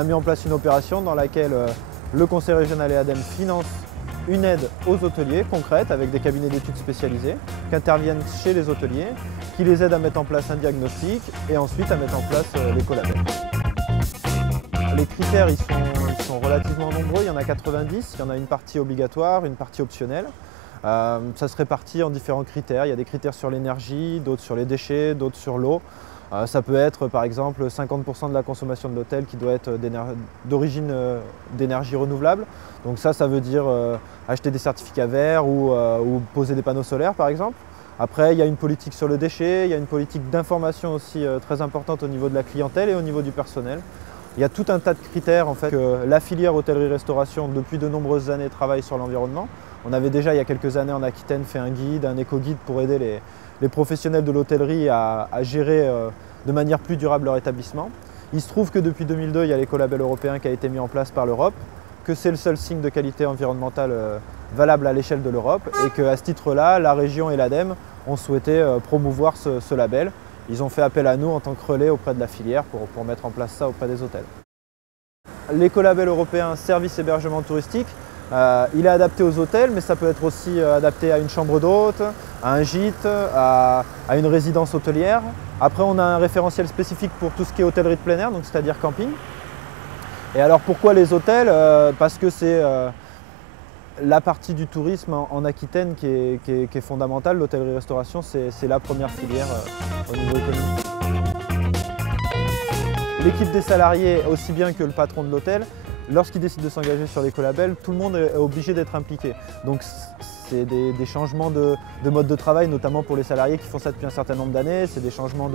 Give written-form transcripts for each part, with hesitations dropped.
On a mis en place une opération dans laquelle le conseil régional et ADEME finance une aide aux hôteliers concrète avec des cabinets d'études spécialisés qui interviennent chez les hôteliers, qui les aident à mettre en place un diagnostic et ensuite à mettre en place l'écolabel. Les critères ils sont relativement nombreux, il y en a 90, il y en a une partie obligatoire, une partie optionnelle. Ça se répartit en différents critères, il y a des critères sur l'énergie, d'autres sur les déchets, d'autres sur l'eau. Ça peut être par exemple 50% de la consommation de l'hôtel qui doit être d'origine d'énergie renouvelable. Donc ça veut dire acheter des certificats verts ou poser des panneaux solaires par exemple. Après il y a une politique sur le déchet, il y a une politique d'information aussi très importante au niveau de la clientèle et au niveau du personnel. Il y a tout un tas de critères en fait que la filière hôtellerie-restauration depuis de nombreuses années travaille sur l'environnement. On avait déjà il y a quelques années en Aquitaine fait un guide, un éco-guide pour aider les professionnels de l'hôtellerie à gérer de manière plus durable leur établissement. Il se trouve que depuis 2002, il y a l'écolabel européen qui a été mis en place par l'Europe, que c'est le seul signe de qualité environnementale valable à l'échelle de l'Europe et qu'à ce titre-là, la région et l'ADEME ont souhaité promouvoir ce label. Ils ont fait appel à nous en tant que relais auprès de la filière pour mettre en place ça auprès des hôtels. L'écolabel européen service hébergement touristique, il est adapté aux hôtels, mais ça peut être aussi adapté à une chambre d'hôte, à un gîte, à une résidence hôtelière. Après, on a un référentiel spécifique pour tout ce qui est hôtellerie de plein air, donc c'est-à-dire camping. Et alors pourquoi les hôtels? Parce que c'est la partie du tourisme en Aquitaine qui est fondamentale. L'hôtellerie-restauration, c'est la première filière au niveau économique. L'équipe des salariés, aussi bien que le patron de l'hôtel, lorsqu'il décide de s'engager sur l'écolabel, tout le monde est obligé d'être impliqué. Donc c'est des changements de mode de travail, notamment pour les salariés qui font ça depuis un certain nombre d'années. C'est des changements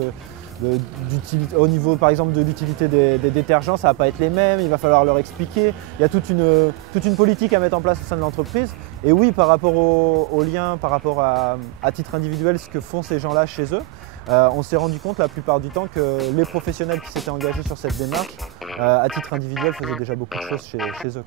au niveau par exemple de l'utilité des détergents, ça ne va pas être les mêmes, il va falloir leur expliquer. Il y a toute une politique à mettre en place au sein de l'entreprise. Et oui, par rapport au lien, par rapport à titre individuel, ce que font ces gens-là chez eux, on s'est rendu compte la plupart du temps que les professionnels qui s'étaient engagés sur cette démarche, à titre individuel, faisaient déjà beaucoup de choses chez eux.